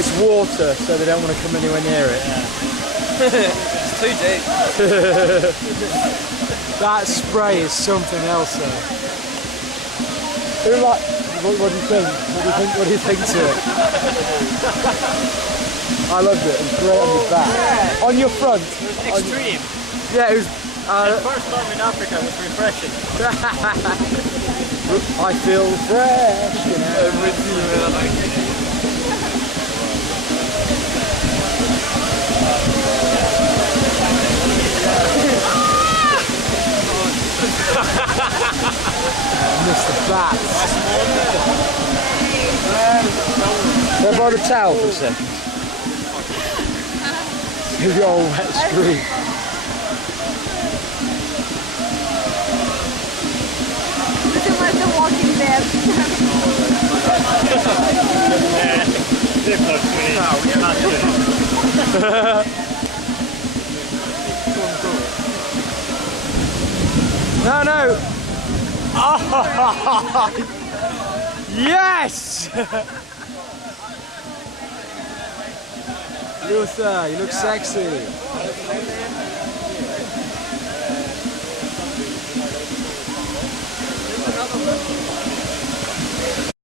But it's water, so they don't want to come anywhere near it. Yeah. It's too deep. That spray is something else though. What do you think? What do you think to it? I loved it. It was great on your back. Yeah. On your front. It was extreme. Yeah, it was. The first time in Africa was refreshing. I feel fresh. You know. Mr. Bats. Can I borrow the towel for a second? You're all wet screen. Looking like the Walking Dead. No, no. Oh, yes! Luther, you look sexy.